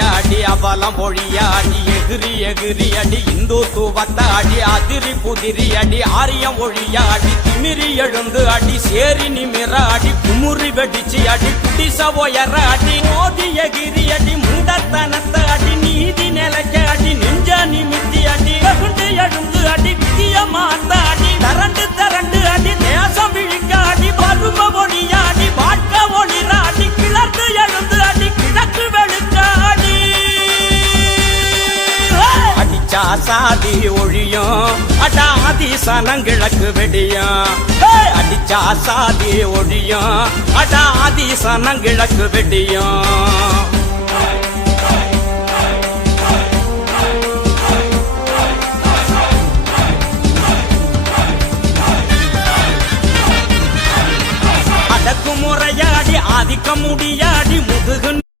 ஒழியாடி அவலம் ஒழியாடி எகிரி எகிரி அடி இந்துத்துவத்தாடி அதிரி புதிரி அடி ஆரியம் ஒழியாடி திமிரி எழுந்து அடி சேரி நிமிராடி குமுறி வெடிச்சு அடி குடிச உயராடி மோதி எகிரி அடி முண்டத்தனத்தாடி நீதி நிலைக்காடி நெஞ்ச நிமித்தி அடி வெகுண்டு எழுந்து அடி விதிய மாத்தாடி தரண்டு தரண்டு அடி தேசம் விழிக்காடி பருவ ஒழியாடி வாட்க ஒளிராடி கிளர்ந்து எழுந்து அடி கிழக்கு வெளுக்காடி அடிச்சா சாதி ஒழியும் அடாதி சனங்கிழக்கு வெடியும் அடிச்சா சாதி ஒழியும் அடாதி சனங்கிழக்கு வெடியும்